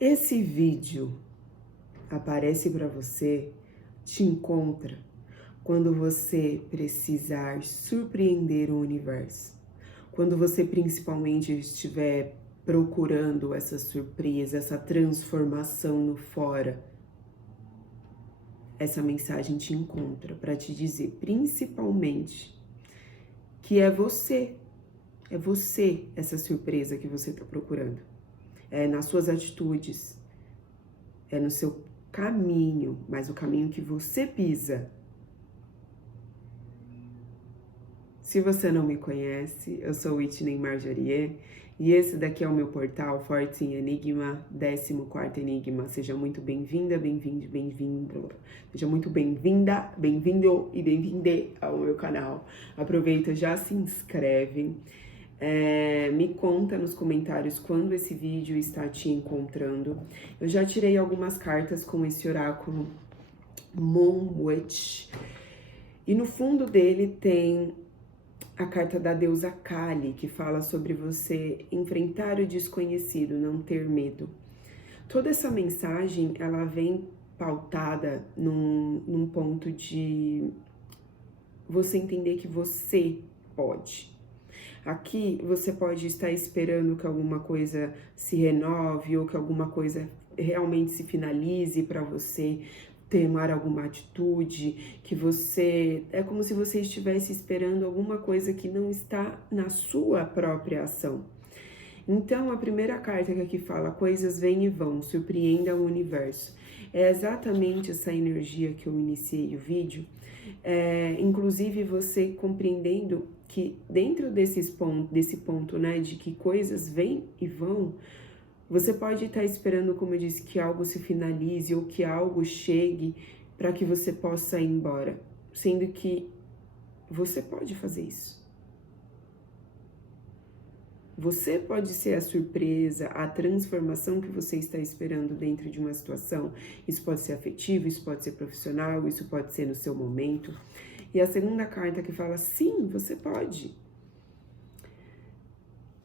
Esse vídeo aparece para você, te encontra quando você precisar surpreender o universo. Quando você principalmente estiver procurando essa surpresa, essa transformação no fora, essa mensagem te encontra para te dizer principalmente que é você essa surpresa que você está procurando. É nas suas atitudes, é no seu caminho, mas o caminho que você pisa. Se você não me conhece, eu sou Whitney Marjorier e esse daqui é o meu portal Fortes em Enigma, 14º Enigma. Seja muito bem-vinda, bem-vindo, bem-vindo. Seja muito bem-vinda, bem-vindo e bem-vinde ao meu canal. Aproveita, já se inscreve. Me conta nos comentários quando esse vídeo está te encontrando. Eu já tirei algumas cartas com esse oráculo Moon Witch. E no fundo dele tem a carta da deusa Kali, que fala sobre você enfrentar o desconhecido, não ter medo. Toda essa mensagem, ela vem pautada num ponto de você entender que você pode. Aqui você pode estar esperando que alguma coisa se renove ou que alguma coisa realmente se finalize para você tomar alguma atitude, que você... É como se você estivesse esperando alguma coisa que não está na sua própria ação. Então, a primeira carta que aqui fala, coisas vêm e vão, surpreenda o universo. É exatamente essa energia que eu iniciei o vídeo. Inclusive, você compreendendo que dentro desse ponto, né, de que coisas vêm e vão, você pode estar esperando, como eu disse, que algo se finalize ou que algo chegue para que você possa ir embora, sendo que você pode fazer isso. Você pode ser a surpresa, a transformação que você está esperando dentro de uma situação. Isso pode ser afetivo, isso pode ser profissional, isso pode ser no seu momento. E a segunda carta que fala, sim, você pode.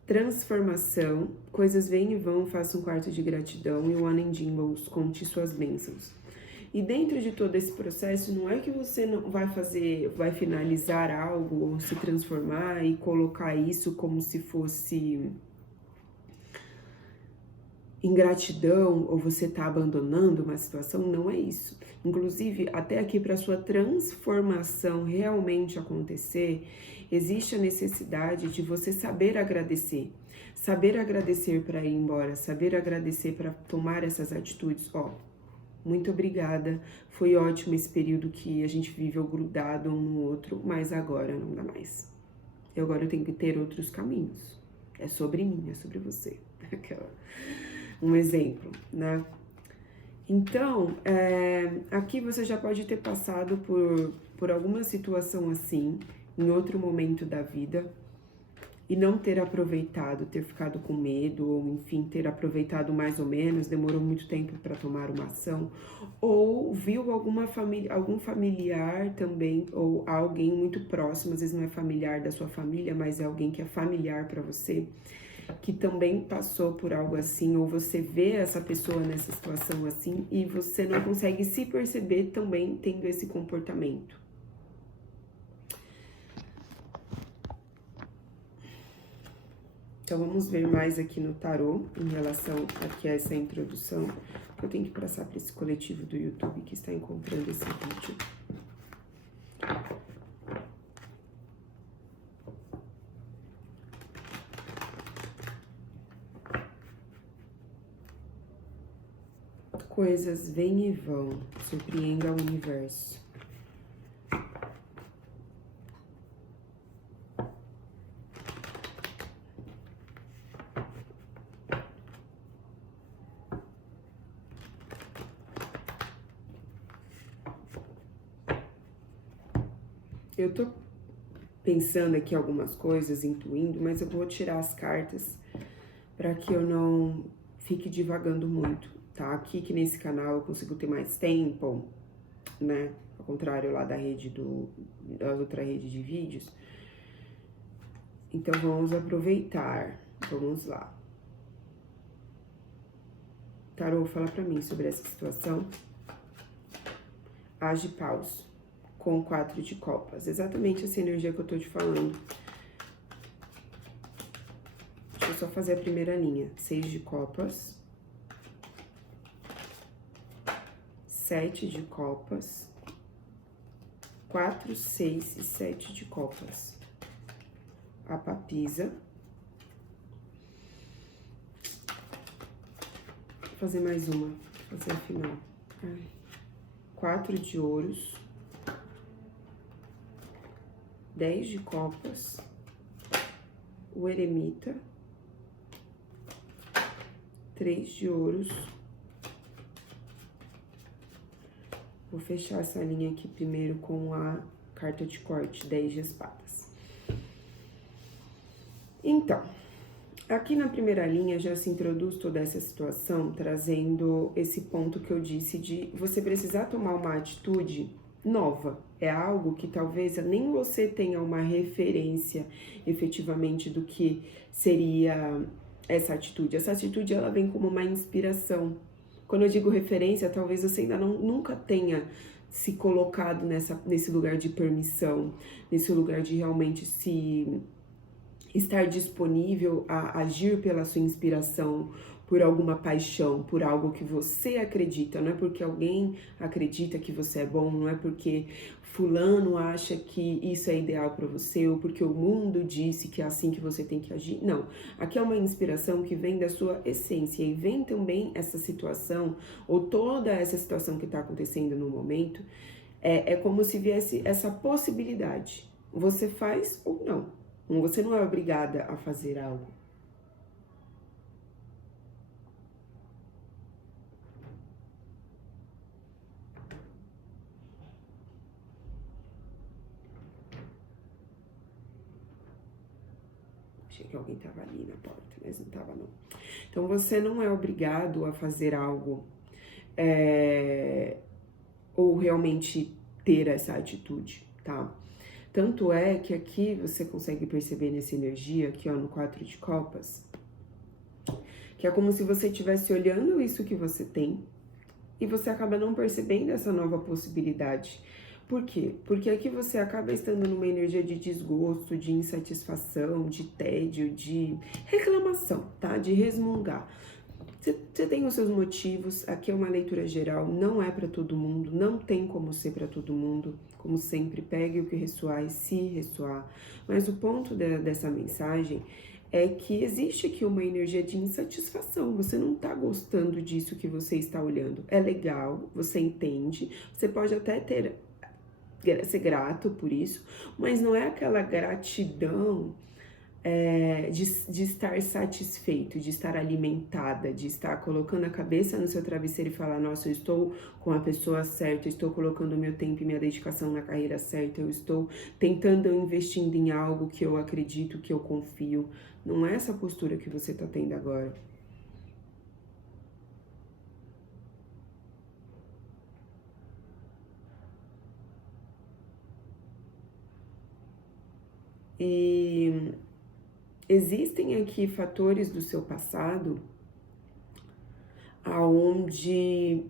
Transformação, coisas vêm e vão, faça um quarto de gratidão e o One in Jingles, conte suas bênçãos. E dentro de todo esse processo, não é que você não vai finalizar algo ou se transformar e colocar isso como se fosse ingratidão ou você tá abandonando uma situação, não é isso. Inclusive, até aqui para sua transformação realmente acontecer, existe a necessidade de você saber agradecer para ir embora, saber agradecer para tomar essas atitudes. Muito obrigada, foi ótimo esse período que a gente viveu grudado um no outro, mas agora não dá mais. Agora eu tenho que ter outros caminhos. É sobre mim, é sobre você. Um exemplo, né? Então, aqui você já pode ter passado por alguma situação assim, em outro momento da vida, e não ter aproveitado, ter ficado com medo, ou enfim, ter aproveitado mais ou menos, demorou muito tempo para tomar uma ação, ou viu algum familiar também, ou alguém muito próximo, às vezes não é familiar da sua família, mas é alguém que é familiar para você, que também passou por algo assim, ou você vê essa pessoa nessa situação assim, e você não consegue se perceber também tendo esse comportamento. Então, vamos ver mais aqui no tarô, em relação aqui a essa introdução, que eu tenho que passar para esse coletivo do YouTube que está encontrando esse vídeo. Coisas vêm e vão, surpreenda o universo. Eu tô pensando aqui algumas coisas, intuindo, mas eu vou tirar as cartas para que eu não fique divagando muito, tá? Aqui que nesse canal eu consigo ter mais tempo, né? Ao contrário lá da outra rede de vídeos. Então vamos aproveitar, vamos lá. Tarô, fala pra mim sobre essa situação. As de paus, com 4 de copas. Exatamente essa energia que eu tô te falando. Deixa eu só fazer a primeira linha. 6 de copas. 7 de copas. 4, 6 e 7 de copas. A papisa. Vou fazer mais uma. Vou fazer a final. 4 de ouros. 10 de copas. O eremita. 3 de ouros. Vou fechar essa linha aqui primeiro com a carta de corte, 10 de espadas. Então, aqui na primeira linha já se introduz toda essa situação, trazendo esse ponto que eu disse de você precisar tomar uma atitude nova. É algo que talvez nem você tenha uma referência efetivamente do que seria essa atitude. Essa atitude, ela vem como uma inspiração. Quando eu digo referência, talvez você ainda nunca tenha se colocado nesse lugar de permissão, nesse lugar de realmente se estar disponível a agir pela sua inspiração, por alguma paixão, por algo que você acredita. Não é porque alguém acredita que você é bom, não é porque fulano acha que isso é ideal para você, ou porque o mundo disse que é assim que você tem que agir. Não, aqui é uma inspiração que vem da sua essência, e vem também essa situação, ou toda essa situação que está acontecendo no momento, é como se viesse essa possibilidade. Você faz ou não. Você não é obrigada a fazer algo. Achei que alguém estava ali na porta, mas não estava não. Então, você não é obrigado a fazer algo ou realmente ter essa atitude, tá? Tanto é que aqui você consegue perceber nessa energia, aqui ó, no 4 de copas, que é como se você estivesse olhando isso que você tem e você acaba não percebendo essa nova possibilidade. Por quê? Porque aqui você acaba estando numa energia de desgosto, de insatisfação, de tédio, de reclamação, tá? De resmungar. Você tem os seus motivos, aqui é uma leitura geral, não é para todo mundo, não tem como ser para todo mundo. Como sempre, pegue o que ressoar e se ressoar. Mas o ponto dessa mensagem é que existe aqui uma energia de insatisfação. Você não tá gostando disso que você está olhando. É legal, você entende, você pode até ser grato por isso, mas não é aquela gratidão de estar satisfeito, de estar alimentada, de estar colocando a cabeça no seu travesseiro e falar, nossa, eu estou com a pessoa certa, eu estou colocando o meu tempo e minha dedicação na carreira certa, eu estou tentando, investindo em algo que eu acredito, que eu confio. Não é essa postura que você está tendo agora. E existem aqui fatores do seu passado aonde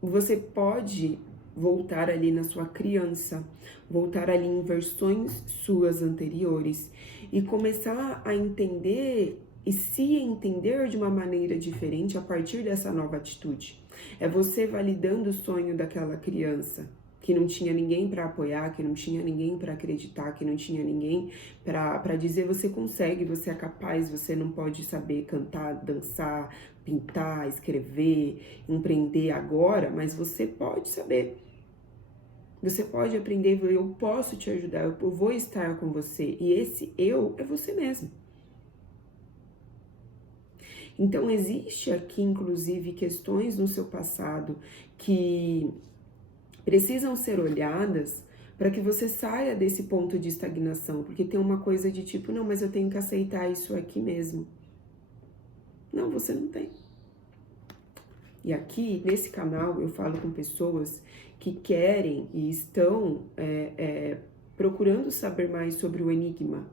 você pode voltar ali na sua criança, voltar ali em versões suas anteriores e começar a entender e se entender de uma maneira diferente a partir dessa nova atitude. É você validando o sonho daquela criança que não tinha ninguém para apoiar, que não tinha ninguém para acreditar, que não tinha ninguém para dizer você consegue, você é capaz, você não pode saber cantar, dançar, pintar, escrever, empreender agora, mas você pode saber. Você pode aprender, eu posso te ajudar, eu vou estar com você. E esse eu é você mesmo. Então, existe aqui, inclusive, questões no seu passado que precisam ser olhadas para que você saia desse ponto de estagnação, porque tem uma coisa de tipo, não, mas eu tenho que aceitar isso aqui mesmo. Não, você não tem. E aqui, nesse canal, eu falo com pessoas que querem e estão procurando saber mais sobre o enigma.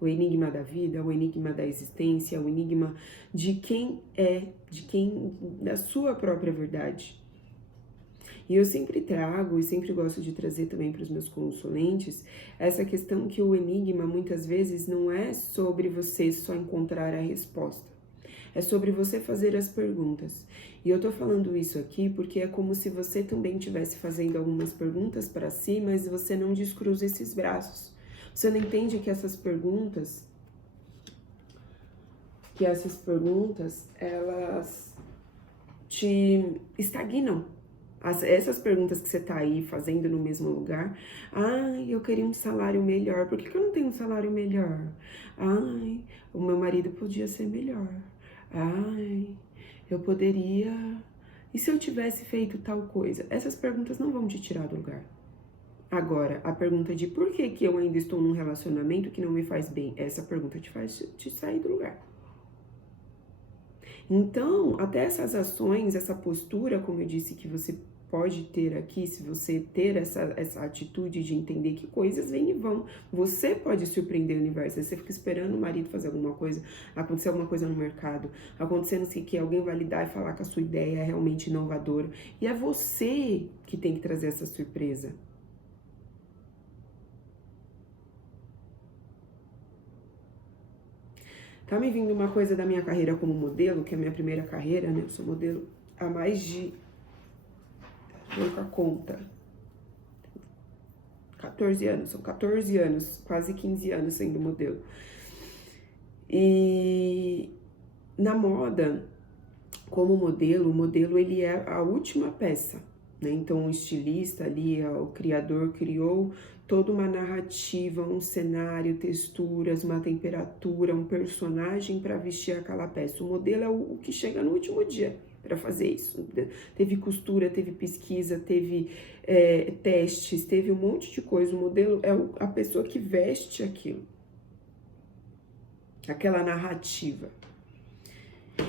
o enigma da vida, o enigma da existência, o enigma de quem é, da sua própria verdade. E eu sempre trago e sempre gosto de trazer também para os meus consulentes essa questão que o enigma muitas vezes não é sobre você só encontrar a resposta. É sobre você fazer as perguntas. E eu tô falando isso aqui porque é como se você também estivesse fazendo algumas perguntas para si, mas você não descruza esses braços. Você não entende que essas perguntas, elas te estagnam. Essas perguntas que você tá aí fazendo no mesmo lugar. Ai, eu queria um salário melhor. Por que eu não tenho um salário melhor? Ai, o meu marido podia ser melhor. Ai, eu poderia... E se eu tivesse feito tal coisa? Essas perguntas não vão te tirar do lugar. Agora, a pergunta de por que eu ainda estou num relacionamento que não me faz bem, essa pergunta te faz te sair do lugar. Então, até essas ações, essa postura, como eu disse, que você pode ter aqui, se você ter essa atitude de entender que coisas vêm e vão, você pode surpreender o universo. Você fica esperando o marido fazer alguma coisa, acontecer alguma coisa no mercado, acontecendo que alguém validar e falar que a sua ideia é realmente inovadora. E é você que tem que trazer essa surpresa. Tá me vindo uma coisa da minha carreira como modelo, que é a minha primeira carreira, né? Eu sou modelo há mais de... Vou com a conta. 14 anos, são 14 anos, quase 15 anos sendo modelo. E na moda, como modelo, o modelo ele é a última peça, né? Então o estilista ali, o criador criou toda uma narrativa, um cenário, texturas, uma temperatura, um personagem para vestir aquela peça. O modelo é o que chega no último dia para fazer isso. Teve costura, teve pesquisa, teve testes, teve um monte de coisa. O modelo é a pessoa que veste aquilo, aquela narrativa.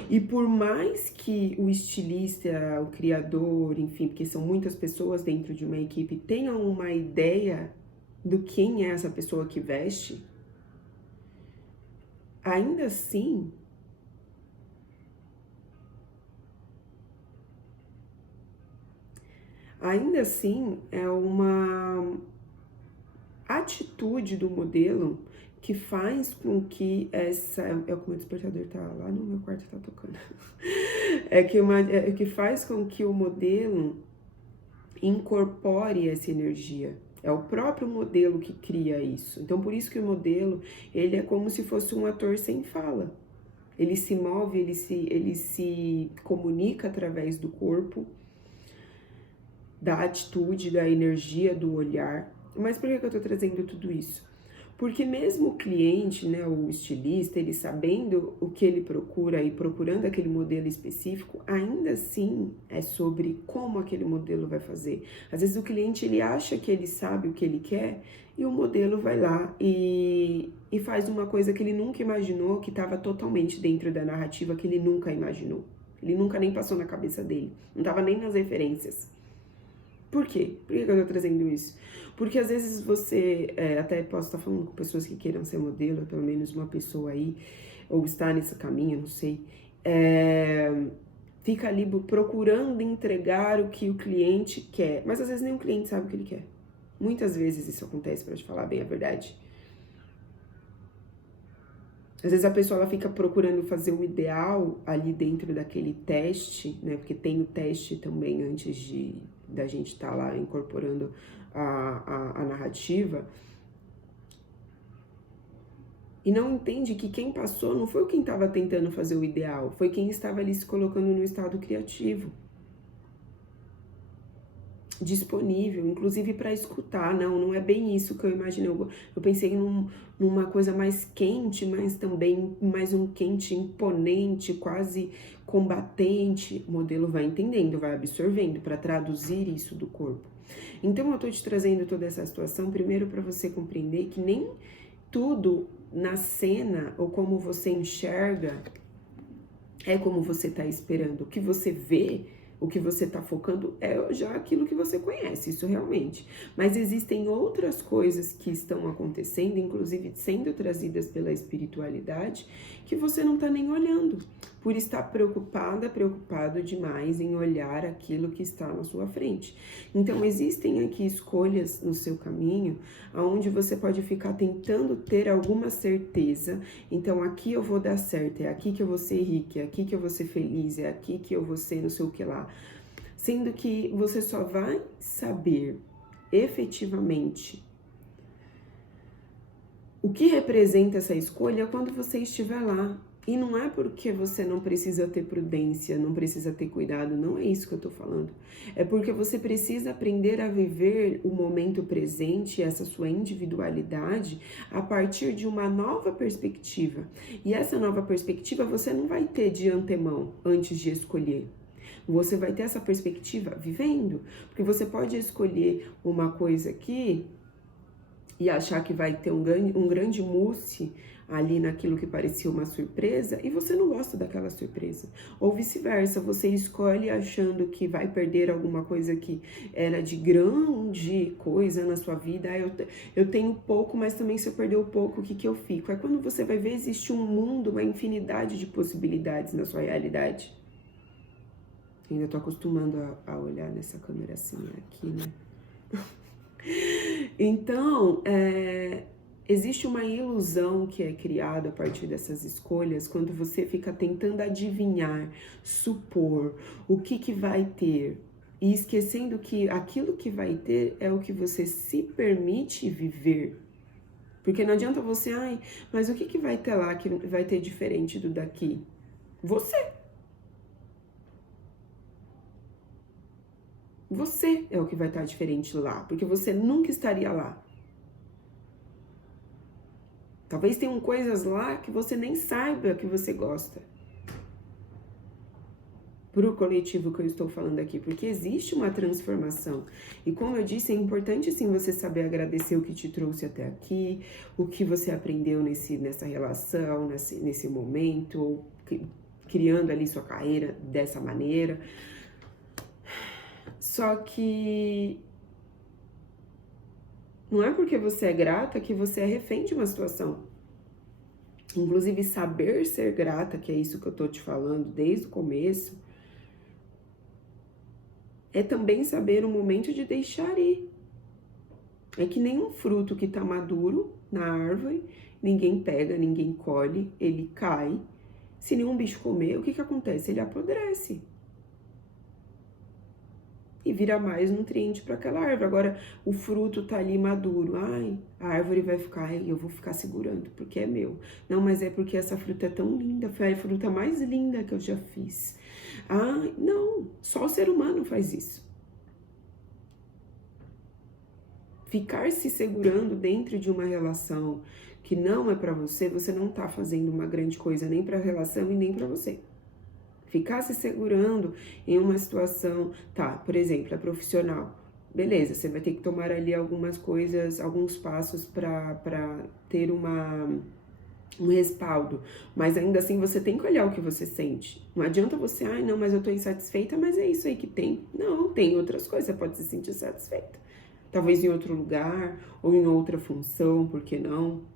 E por mais que o estilista, o criador, enfim, porque são muitas pessoas dentro de uma equipe, tenham uma ideia do quem é essa pessoa que veste, ainda assim, é uma atitude do modelo que faz com que essa... É como o despertador tá lá no meu quarto, tá tocando. Que faz com que o modelo incorpore essa energia. É o próprio modelo que cria isso. Então, por isso que o modelo, ele é como se fosse um ator sem fala. Ele se move, ele se comunica através do corpo, da atitude, da energia, do olhar. Mas por que eu tô trazendo tudo isso? Porque mesmo o cliente, né, o estilista, ele sabendo o que ele procura e procurando aquele modelo específico, ainda assim é sobre como aquele modelo vai fazer. Às vezes o cliente, ele acha que ele sabe o que ele quer e o modelo vai lá e faz uma coisa que ele nunca imaginou, que estava totalmente dentro da narrativa que ele nunca imaginou. Ele nunca nem passou na cabeça dele, não estava nem nas referências. Por quê? Por que eu tô trazendo isso? Porque às vezes você, até posso estar falando com pessoas que queiram ser modelo, pelo menos uma pessoa aí, ou está nesse caminho, não sei, fica ali procurando entregar o que o cliente quer, mas às vezes nem o cliente sabe o que ele quer. Muitas vezes isso acontece, para te falar bem a verdade. Às vezes a pessoa ela fica procurando fazer o ideal ali dentro daquele teste, né? Porque tem o teste também antes da gente estar lá incorporando a narrativa. E não entende que quem passou não foi quem estava tentando fazer o ideal, foi quem estava ali se colocando no estado criativo. Disponível, inclusive para escutar. Não é bem isso que eu imaginei. Eu pensei numa coisa mais quente, mas também mais um quente imponente, quase combatente. O modelo vai entendendo, vai absorvendo para traduzir isso do corpo. Então eu tô te trazendo toda essa situação primeiro para você compreender que nem tudo na cena ou como você enxerga é como você tá esperando. O que você vê O que você está focando é já aquilo que você conhece, isso realmente. Mas existem outras coisas que estão acontecendo, inclusive sendo trazidas pela espiritualidade, que você não está nem olhando, por estar preocupado demais em olhar aquilo que está na sua frente. Então, existem aqui escolhas no seu caminho, onde você pode ficar tentando ter alguma certeza. Então, aqui eu vou dar certo, é aqui que eu vou ser rica, é aqui que eu vou ser feliz, é aqui que eu vou ser não sei o que lá. Sendo que você só vai saber efetivamente o que representa essa escolha quando você estiver lá. E não é porque você não precisa ter prudência, não precisa ter cuidado, não é isso que eu tô falando. É porque você precisa aprender a viver o momento presente, essa sua individualidade, a partir de uma nova perspectiva. E essa nova perspectiva você não vai ter de antemão, antes de escolher. Você vai ter essa perspectiva vivendo, porque você pode escolher uma coisa aqui e achar que vai ter um grande mousse ali naquilo que parecia uma surpresa e você não gosta daquela surpresa. Ou vice-versa, você escolhe achando que vai perder alguma coisa que era de grande coisa na sua vida. Eu tenho pouco, mas também se eu perder o pouco, o que eu fico? É quando você vai ver, existe um mundo, uma infinidade de possibilidades na sua realidade. Ainda tô acostumando a olhar nessa câmera assim aqui, né? Então, existe uma ilusão que é criada a partir dessas escolhas quando você fica tentando adivinhar, supor o que vai ter e esquecendo que aquilo que vai ter é o que você se permite viver. Porque não adianta você, mas o que vai ter lá que vai ter diferente do daqui? Você! Você é o que vai estar diferente lá, porque você nunca estaria lá. Talvez tenham coisas lá que você nem saiba que você gosta. Pro coletivo que eu estou falando aqui, porque existe uma transformação. E como eu disse, é importante sim você saber agradecer o que te trouxe até aqui, o que você aprendeu nessa relação, nesse momento, ou criando ali sua carreira dessa maneira. Só que não é porque você é grata que você é refém de uma situação. Inclusive, saber ser grata, que é isso que eu tô te falando desde o começo, é também saber o momento de deixar ir. É que nem um fruto que tá maduro na árvore, ninguém pega, ninguém colhe, ele cai. Se nenhum bicho comer, o que acontece? Ele apodrece. E vira mais nutriente para aquela árvore. Agora, o fruto tá ali maduro. A árvore vai ficar, eu vou ficar segurando, porque é meu. Não, mas é porque essa fruta é tão linda, foi a fruta mais linda que eu já fiz. Não, só o ser humano faz isso. Ficar se segurando dentro de uma relação que não é para você, você não tá fazendo uma grande coisa nem para a relação e nem para você. Ficar se segurando em uma situação, por exemplo, é profissional. Beleza, você vai ter que tomar ali algumas coisas, alguns passos para ter um respaldo. Mas ainda assim você tem que olhar o que você sente. Não adianta você, não, mas eu tô insatisfeita, mas é isso aí que tem. Não, tem outras coisas, você pode se sentir satisfeita. Talvez em outro lugar, ou em outra função, por que não?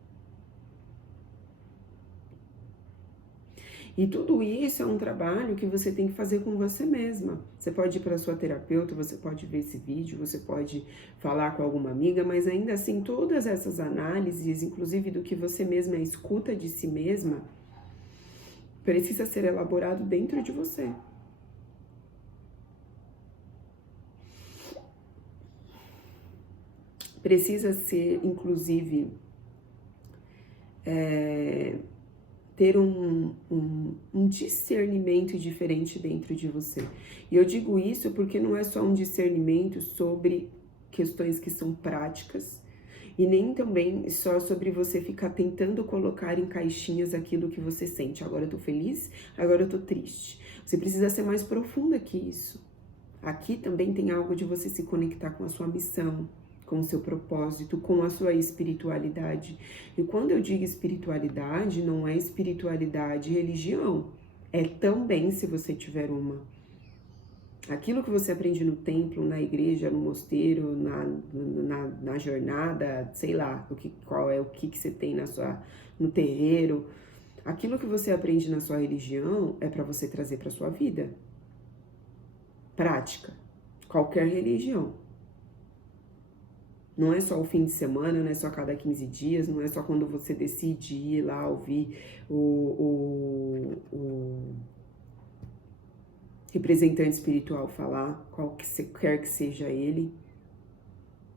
E tudo isso é um trabalho que você tem que fazer com você mesma. Você pode ir para sua terapeuta, você pode ver esse vídeo, você pode falar com alguma amiga, mas ainda assim todas essas análises, inclusive do que você mesma escuta de si mesma, precisa ser elaborado dentro de você. Precisa ser, inclusive, ter um discernimento diferente dentro de você. E eu digo isso porque não é só um discernimento sobre questões que são práticas e nem também só sobre você ficar tentando colocar em caixinhas aquilo que você sente. Agora eu tô feliz, agora eu tô triste. Você precisa ser mais profunda que isso. Aqui também tem algo de você se conectar com a sua missão, com o seu propósito, com a sua espiritualidade. E quando eu digo espiritualidade, não é espiritualidade religião. É também, se você tiver uma. Aquilo que você aprende no templo, na igreja, no mosteiro, na jornada, sei lá, o que você tem no terreiro, aquilo que você aprende na sua religião é para você trazer para sua vida. Prática. Qualquer religião. Não é só o fim de semana, não é só cada 15 dias, não é só quando você decide ir lá ouvir o representante espiritual falar, qual que quer que seja ele.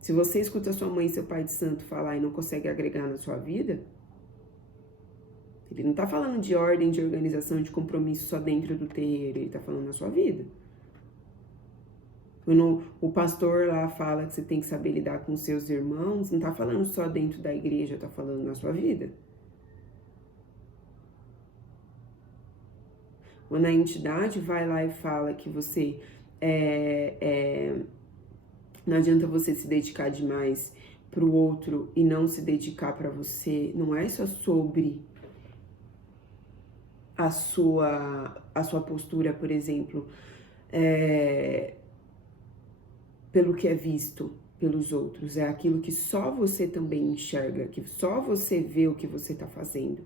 Se você escuta sua mãe e seu pai de santo falar e não consegue agregar na sua vida, ele não tá falando de ordem, de organização, de compromisso só dentro do terreiro, ele tá falando na sua vida. Quando o pastor lá fala que você tem que saber lidar com seus irmãos, não tá falando só dentro da igreja, tá falando na sua vida. Quando a entidade vai lá e fala que você não adianta você se dedicar demais pro outro e não se dedicar para você, não é só sobre a sua postura, por exemplo, pelo que é visto pelos outros, é aquilo que só você também enxerga, que só você vê o que você está fazendo.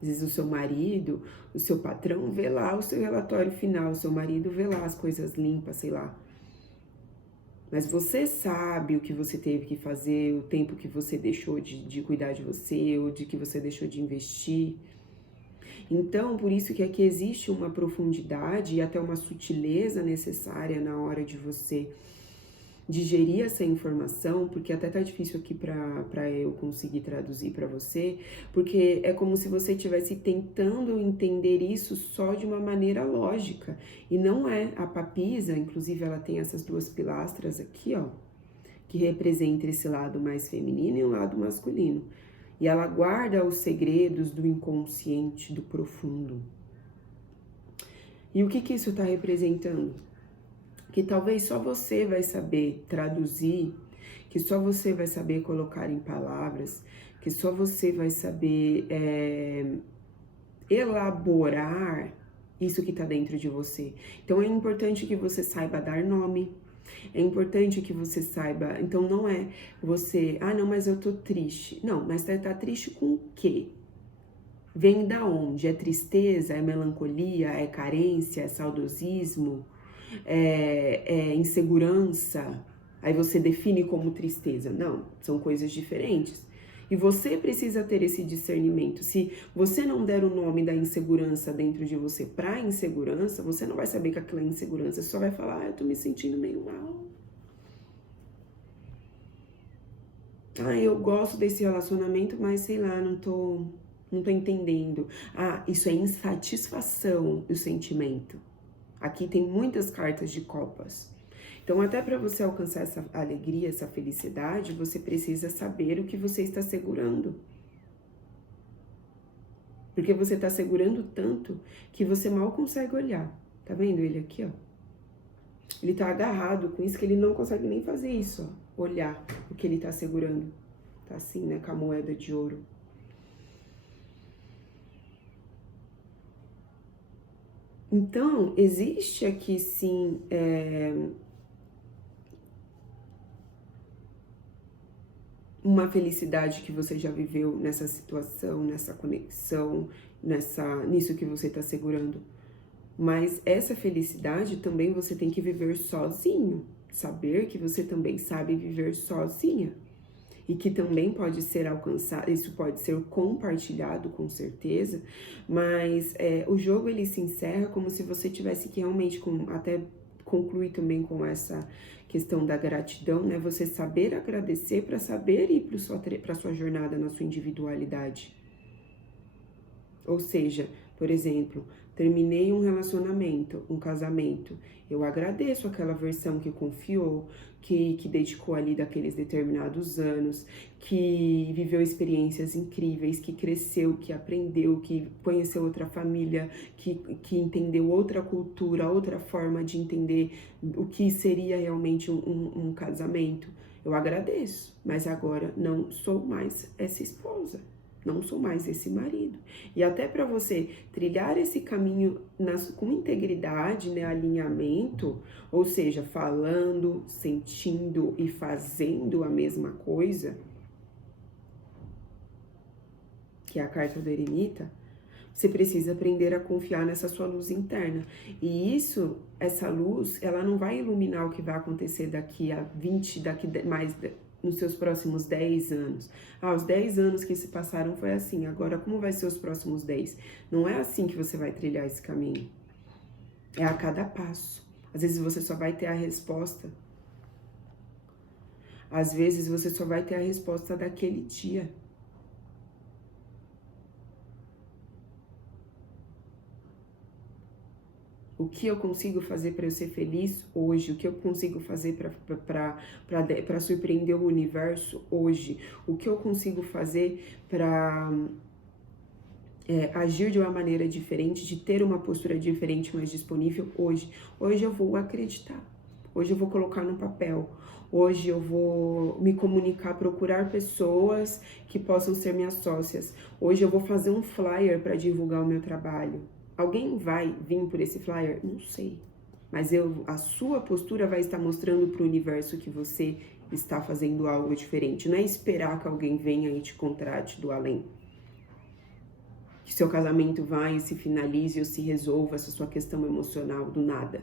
Às vezes o seu marido, o seu patrão vê lá o seu relatório final, o seu marido vê lá as coisas limpas, sei lá. Mas você sabe o que você teve que fazer, o tempo que você deixou de cuidar de você, ou de que você deixou de investir. Então, por isso que aqui existe uma profundidade e até uma sutileza necessária na hora de você digerir essa informação, porque até tá difícil aqui para eu conseguir traduzir para você, porque é como se você estivesse tentando entender isso só de uma maneira lógica, e não é. A papisa, inclusive, ela tem essas duas pilastras aqui, ó, que representam esse lado mais feminino e o lado masculino, e ela guarda os segredos do inconsciente, do profundo. E o que isso está representando? Que talvez só você vai saber traduzir, que só você vai saber colocar em palavras, que só você vai saber elaborar isso que está dentro de você. Então é importante que você saiba dar nome, é importante que você saiba, então não é você, não, mas eu tô triste. Não, mas tá triste com o quê? Vem da onde? É tristeza, é melancolia, é carência, é saudosismo? É insegurança, aí você define como tristeza. Não, são coisas diferentes. E você precisa ter esse discernimento. Se você não der o nome da insegurança dentro de você para insegurança, você não vai saber que aquela é insegurança, você só vai falar, eu tô me sentindo meio mal. Eu gosto desse relacionamento, mas sei lá, não tô entendendo. Isso é insatisfação do sentimento. Aqui tem muitas cartas de copas. Então, até para você alcançar essa alegria, essa felicidade, você precisa saber o que você está segurando. Porque você está segurando tanto que você mal consegue olhar. Tá vendo ele aqui, ó? Ele tá agarrado com isso que ele não consegue nem fazer isso, ó. Olhar o que ele tá segurando. Tá assim, né? Com a moeda de ouro. Então, existe aqui sim uma felicidade que você já viveu nessa situação, nessa conexão, nisso que você está segurando. Mas essa felicidade também você tem que viver sozinho. Saber que você também sabe viver sozinha. E que também pode ser alcançado, isso pode ser compartilhado com certeza, mas o jogo ele se encerra como se você tivesse que realmente, até concluir também com essa questão da gratidão, né? Você saber agradecer para saber ir para sua jornada na sua individualidade. Ou seja, por exemplo, terminei um relacionamento, um casamento, eu agradeço aquela versão que confiou, que dedicou ali daqueles determinados anos, que viveu experiências incríveis, que cresceu, que aprendeu, que conheceu outra família, que entendeu outra cultura, outra forma de entender o que seria realmente um casamento. Eu agradeço, mas agora não sou mais essa esposa. Não sou mais esse marido. E até para você trilhar esse caminho com integridade, né, alinhamento, ou seja, falando, sentindo e fazendo a mesma coisa, que é a carta do eremita, você precisa aprender a confiar nessa sua luz interna. E isso, essa luz, ela não vai iluminar o que vai acontecer daqui a 20, nos seus próximos 10 anos. Ah, os 10 anos que se passaram foi assim, agora como vai ser os próximos 10? Não é assim que você vai trilhar esse caminho. É a cada passo. Às vezes você só vai ter a resposta. Às vezes você só vai ter a resposta daquele dia. O que eu consigo fazer para eu ser feliz hoje? O que eu consigo fazer para surpreender o universo hoje? O que eu consigo fazer para agir de uma maneira diferente, de ter uma postura diferente, mais disponível hoje? Hoje eu vou acreditar. Hoje eu vou colocar no papel. Hoje eu vou me comunicar, procurar pessoas que possam ser minhas sócias. Hoje eu vou fazer um flyer para divulgar o meu trabalho. Alguém vai vir por esse flyer? Não sei. Mas a sua postura vai estar mostrando para o universo que você está fazendo algo diferente. Não é esperar que alguém venha e te contrate do além. Que seu casamento vai e se finalize ou se resolva essa sua questão emocional do nada.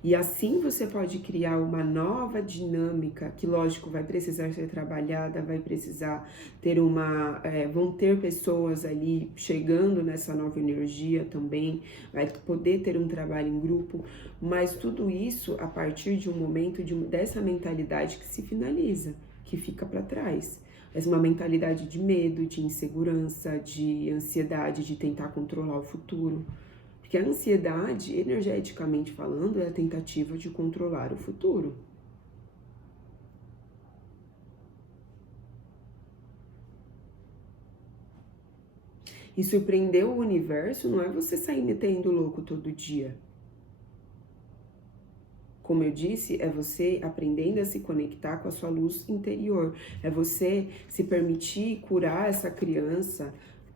E assim você pode criar uma nova dinâmica, que lógico vai precisar ser trabalhada, vai precisar ter vão ter pessoas ali chegando nessa nova energia também, vai poder ter um trabalho em grupo, mas tudo isso a partir de um momento dessa mentalidade que se finaliza, que fica para trás. Essa é uma mentalidade de medo, de insegurança, de ansiedade, de tentar controlar o futuro. Porque a ansiedade, energeticamente falando, é a tentativa de controlar o futuro. E surpreender o universo não é você sair metendo louco todo dia. Como eu disse, é você aprendendo a se conectar com a sua luz interior. É você se permitir curar essa criança,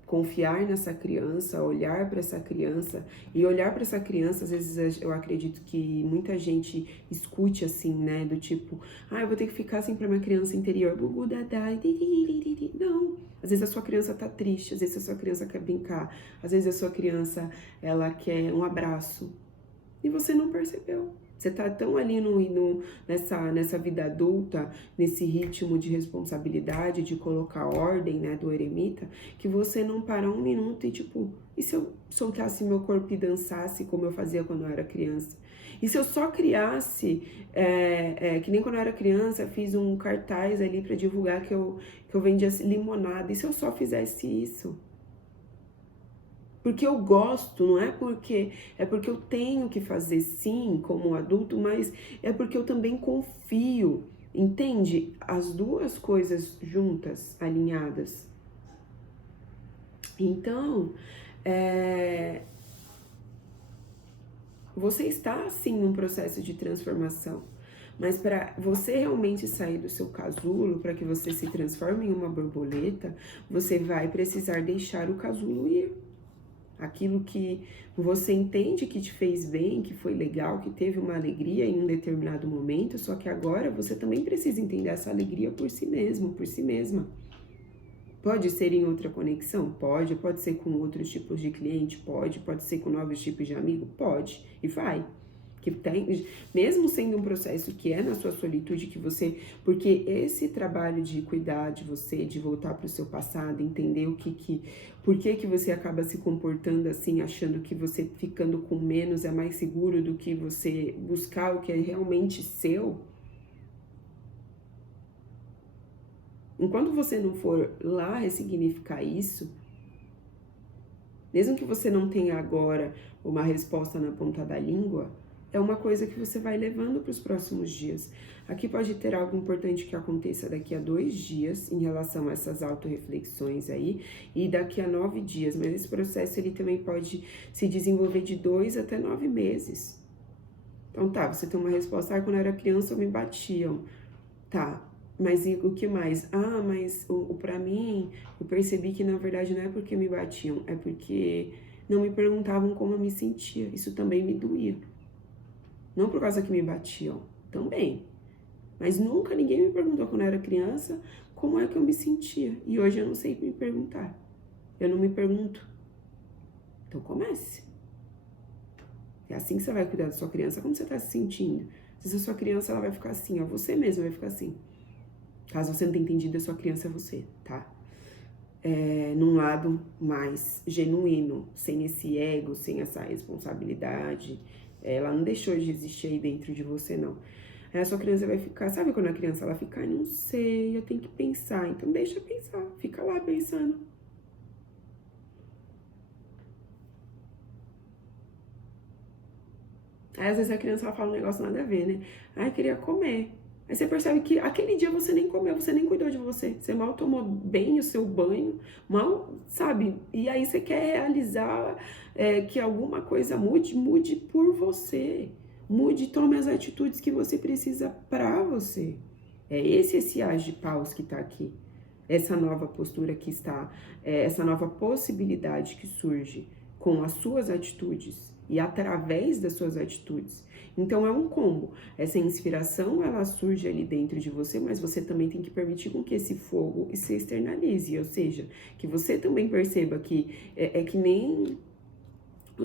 confiar nessa criança, olhar para essa criança. E olhar para essa criança, às vezes eu acredito que muita gente escute assim, né? Do tipo, eu vou ter que ficar assim para minha criança interior. Gugu, dadai, não. Às vezes a sua criança tá triste, às vezes a sua criança quer brincar, às vezes a sua criança, ela quer um abraço. E você não percebeu. Você tá tão ali nessa vida adulta, nesse ritmo de responsabilidade, de colocar ordem, né, do eremita, que você não para um minuto e tipo, e se eu soltasse meu corpo e dançasse como eu fazia quando eu era criança? E se eu só criasse, que nem quando eu era criança, fiz um cartaz ali para divulgar que eu vendia limonada, e se eu só fizesse isso? Porque eu gosto, não é porque eu tenho que fazer sim como adulto, mas é porque eu também confio, entende? As duas coisas juntas, alinhadas. Então, você está sim num processo de transformação, mas para você realmente sair do seu casulo, para que você se transforme em uma borboleta, você vai precisar deixar o casulo ir. Aquilo que você entende que te fez bem, que foi legal, que teve uma alegria em um determinado momento, só que agora você também precisa entender essa alegria por si mesmo, por si mesma. Pode ser em outra conexão? Pode ser com outros tipos de cliente? Pode ser com novos tipos de amigo? Pode, e vai. Que tem, mesmo sendo um processo que é na sua solitude, que você, porque esse trabalho de cuidar de você, de voltar para o seu passado, entender por que você acaba se comportando assim, achando que você ficando com menos é mais seguro do que você buscar o que é realmente seu. Enquanto você não for lá ressignificar isso, mesmo que você não tenha agora uma resposta na ponta da língua, é uma coisa que você vai levando para os próximos dias. Aqui pode ter algo importante que aconteça daqui a 2 dias em relação a essas autorreflexões aí, e daqui a 9 dias, mas esse processo ele também pode se desenvolver de 2 até 9 meses. Então tá, você tem uma resposta, quando eu era criança me batiam. Tá, Mas e o que mais? Ah, mas pra mim, eu percebi que na verdade não é porque me batiam, é porque não me perguntavam como eu me sentia. Isso também me doía. Não por causa que me batiam, também. Mas nunca ninguém me perguntou quando eu era criança como é que eu me sentia. E hoje eu não sei me perguntar. Eu não me pergunto. Então comece. É assim que você vai cuidar da sua criança, como você está se sentindo. Se a sua criança ela vai ficar assim, ó, você mesmo vai ficar assim. Caso você não tenha entendido, a sua criança é você, tá? Num lado mais genuíno, sem esse ego, sem essa responsabilidade. Ela não deixou de existir aí dentro de você, não. Aí a sua criança vai ficar, sabe quando a criança ela fica, não sei, eu tenho que pensar. Então deixa pensar, fica lá pensando. Aí às vezes a criança ela fala um negócio nada a ver, né? Ah, eu queria comer. Aí você percebe que aquele dia você nem comeu, você nem cuidou de você. Você mal tomou bem o seu banho, mal, sabe? E aí você quer realizar que alguma coisa mude por você. Mude, tome as atitudes que você precisa pra você. É esse age de paus que tá aqui. Essa nova postura que está, essa nova possibilidade que surge com as suas atitudes e através das suas atitudes. Então é um combo. Essa inspiração ela surge ali dentro de você, mas você também tem que permitir com que esse fogo se externalize, ou seja, que você também perceba que é que nem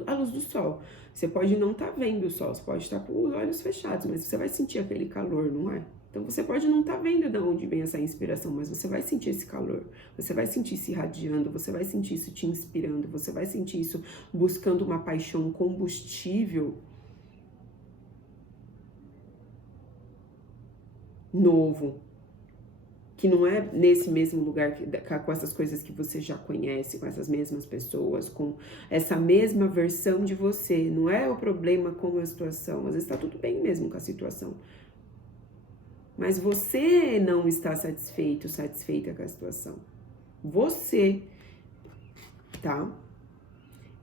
a luz do sol. Você pode não estar vendo o sol, você pode estar com os olhos fechados, mas você vai sentir aquele calor, não é? Então você pode não estar vendo de onde vem essa inspiração, mas você vai sentir esse calor, você vai sentir isso irradiando, você vai sentir isso te inspirando, você vai sentir isso buscando uma paixão, um combustível novo, que não é nesse mesmo lugar, com essas coisas que você já conhece, com essas mesmas pessoas, com essa mesma versão de você. Não é o problema com a situação, às vezes tá tudo bem mesmo com a situação. Mas você não está satisfeito, satisfeita com a situação. Você, tá?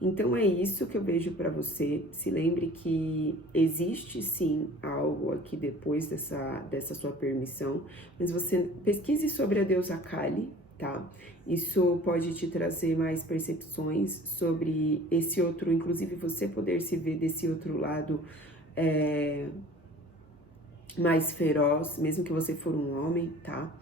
Então é isso que eu vejo para você. Se lembre que existe sim algo aqui depois dessa sua permissão, mas você pesquise sobre a deusa Kali, tá? Isso pode te trazer mais percepções sobre esse outro, inclusive você poder se ver desse outro lado mais feroz, mesmo que você for um homem, tá?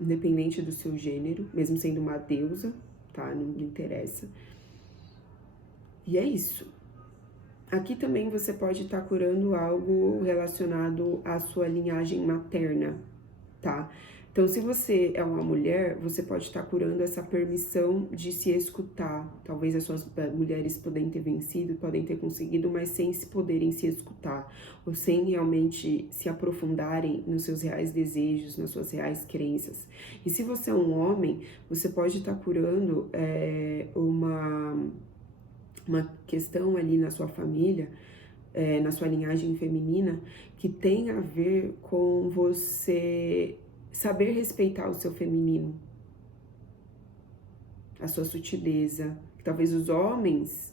Independente do seu gênero, mesmo sendo uma deusa, tá? Não interessa. E é isso. Aqui também você pode estar curando algo relacionado à sua linhagem materna, tá? Então, se você é uma mulher, você pode estar curando essa permissão de se escutar. Talvez as suas mulheres podem ter vencido, podem ter conseguido, mas sem se poderem se escutar, ou sem realmente se aprofundarem nos seus reais desejos, nas suas reais crenças. E se você é um homem, você pode estar curando uma questão ali na sua família, na sua linhagem feminina, que tem a ver com você saber respeitar o seu feminino, a sua sutileza, que talvez os homens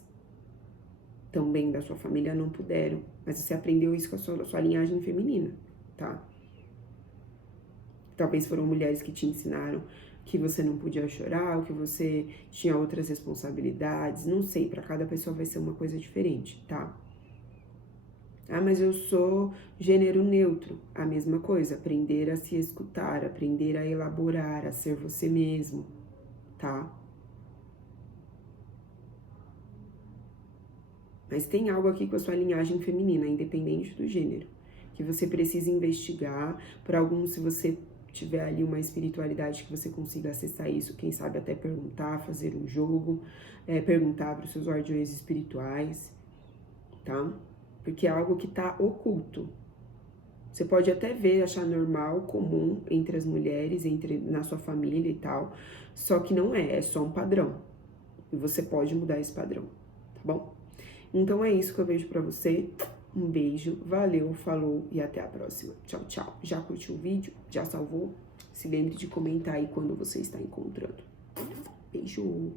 também da sua família não puderam, mas você aprendeu isso com a sua linhagem feminina, tá? Talvez foram mulheres que te ensinaram que você não podia chorar, ou que você tinha outras responsabilidades, não sei, para cada pessoa vai ser uma coisa diferente, tá? Ah, mas eu sou gênero neutro. A mesma coisa, aprender a se escutar, aprender a elaborar, a ser você mesmo, tá? Mas tem algo aqui com a sua linhagem feminina, independente do gênero, que você precisa investigar. Por alguns, se você tiver ali uma espiritualidade que você consiga acessar isso, quem sabe até perguntar, fazer um jogo, perguntar para os seus guardiões espirituais, tá? Porque é algo que tá oculto. Você pode até ver, achar normal, comum entre as mulheres, na sua família e tal, só que não é só um padrão. E você pode mudar esse padrão, tá bom? Então é isso que eu vejo pra você. Um beijo, valeu, falou e até a próxima. Tchau, tchau. Já curtiu o vídeo? Já salvou? Se lembre de comentar aí quando você está encontrando. Beijo!